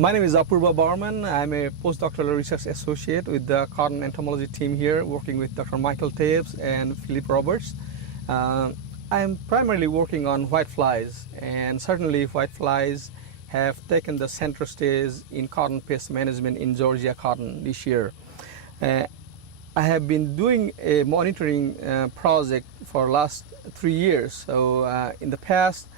My name is Apurva Barman. I'm a postdoctoral research associate with the cotton entomology team here, working with Dr. Michael Taves and Philip Roberts. I'm primarily working on whiteflies, and certainly whiteflies have taken the center stage in cotton pest management in Georgia cotton this year. I have been doing a monitoring project for last 3 years. So in the past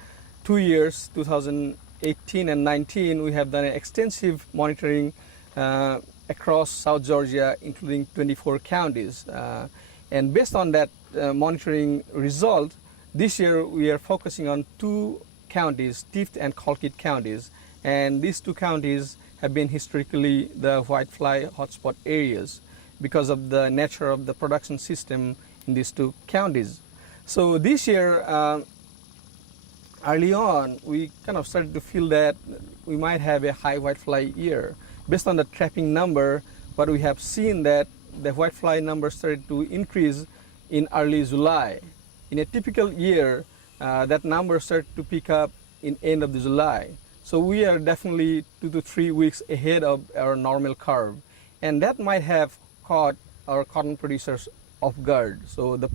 2 years, 2018 and 19, we have done an extensive monitoring across South Georgia, including 24 counties. And based on that monitoring result, this year we are focusing on 2 counties, Tift and Colquitt counties. And these 2 counties have been historically the whitefly hotspot areas because of the nature of the production system in these 2 counties. So this year, early on, we kind of started to feel that we might have a high whitefly year. Based on the trapping number, what we have seen that the whitefly number started to increase in early July. In a typical year, that number started to pick up in end of the July. So we are definitely 2 to 3 weeks ahead of our normal curve. And that might have caught our cotton producers off guard. So the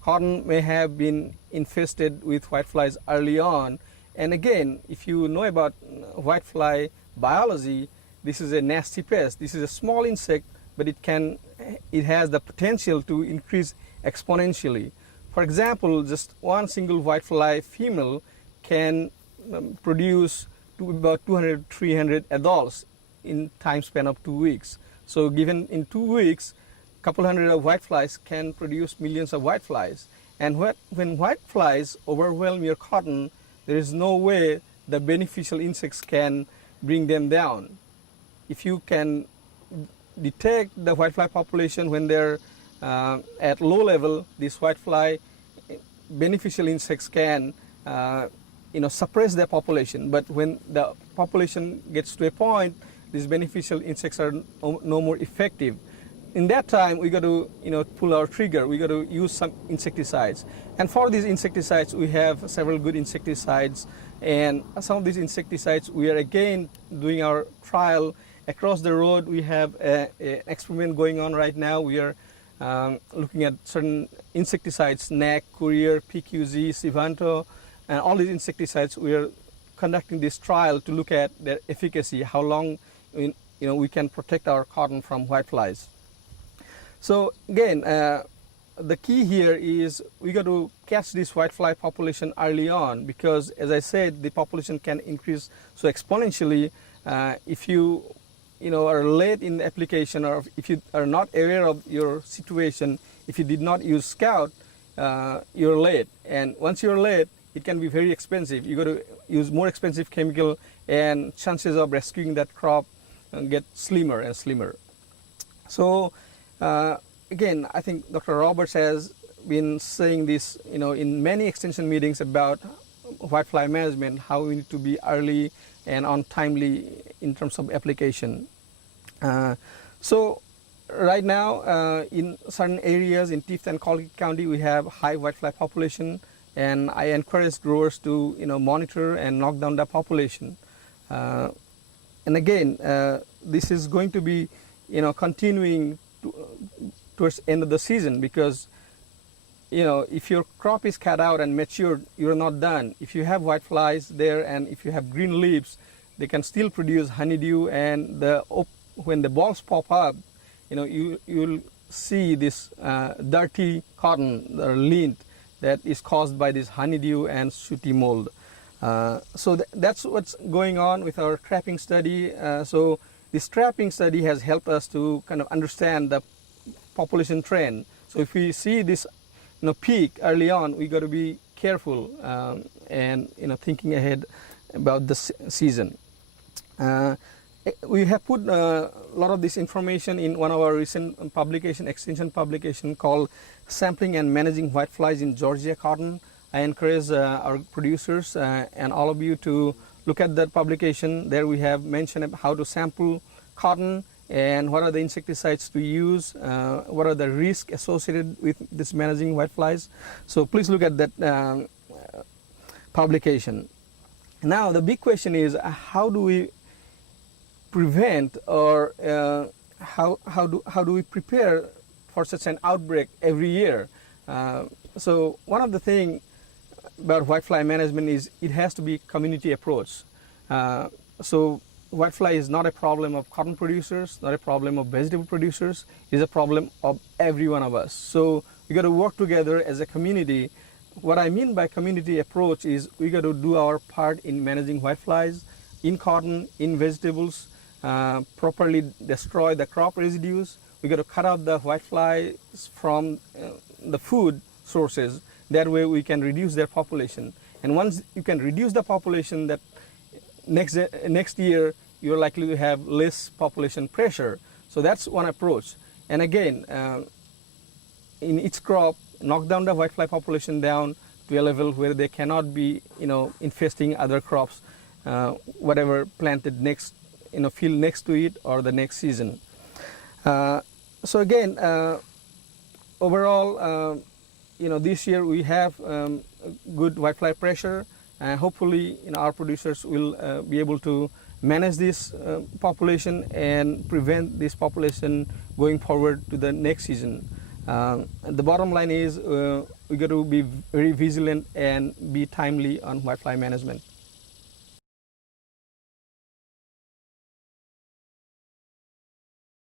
cotton may have been infested with whiteflies early on. And again, if you know about whitefly biology, this is a nasty pest. This is a small insect, but it has the potential to increase exponentially. For example, just one single whitefly female can produce about 200, 300 adults in time span of 2 weeks. So given in 2 weeks, a couple hundred of whiteflies can produce millions of whiteflies. And when whiteflies overwhelm your cotton, there is no way the beneficial insects can bring them down. If you can detect the whitefly population when they're at low level, these whitefly beneficial insects can suppress their population. But when the population gets to a point, these beneficial insects are no more effective. In that time, we got to pull our trigger. We got to use some insecticides. And for these insecticides, we have several good insecticides. And some of these insecticides, we are again doing our trial across the road. We have an experiment going on right now. We are looking at certain insecticides, NAC, Courier, PQZ, Sivanto, and all these insecticides. We are conducting this trial to look at their efficacy, how long we can protect our cotton from whiteflies. So again, the key here is we got to catch this whitefly population early on, because as I said, the population can increase so exponentially if you are late in the application, or if you are not aware of your situation. If you did not use Scout, you're late, and once you're late, it can be very expensive. You got to use more expensive chemical, and chances of rescuing that crop get slimmer and slimmer. So again, I think Dr. Roberts has been saying this in many extension meetings about whitefly management, how we need to be early and on timely in terms of application. So right now in certain areas in Tift and Colquitt County, we have high whitefly population, and I encourage growers to monitor and knock down the population. And again, this is going to be continuing towards the end of the season, because if your crop is cut out and matured, you're not done. If you have whiteflies there and if you have green leaves, they can still produce honeydew, and when the balls pop up, you'll see this dirty cotton or lint that is caused by this honeydew and sooty mold. So that's what's going on with our trapping study. So this trapping study has helped us to kind of understand the population trend. So if we see this peak early on, we got to be careful and thinking ahead about the season. We have put a lot of this information in one of our recent extension publication called Sampling and Managing Whiteflies in Georgia Cotton. I encourage our producers and all of you to look at that publication. There we have mentioned how to sample cotton and what are the insecticides to use, what are the risks associated with this managing whiteflies. So please look at that publication. Now the big question is, how do we prevent or how do we prepare for such an outbreak every year? So one of the things about whitefly management is it has to be community approach. So whitefly is not a problem of cotton producers, not a problem of vegetable producers. It's a problem of every one of us. So we got to work together as a community. What I mean by community approach is we got to do our part in managing whiteflies in cotton, in vegetables, properly destroy the crop residues. We got to cut out the whiteflies from the food sources. That way we can reduce their population. And once you can reduce the population, that next year you're likely to have less population pressure. So that's one approach. And again, in each crop, knock down the whitefly population down to a level where they cannot be, infesting other crops, whatever planted next, field next to it or the next season. So again, overall, this year we have good whitefly pressure, and hopefully, our producers will be able to manage this population and prevent this population going forward to the next season. The bottom line is we got to be very vigilant and be timely on whitefly management.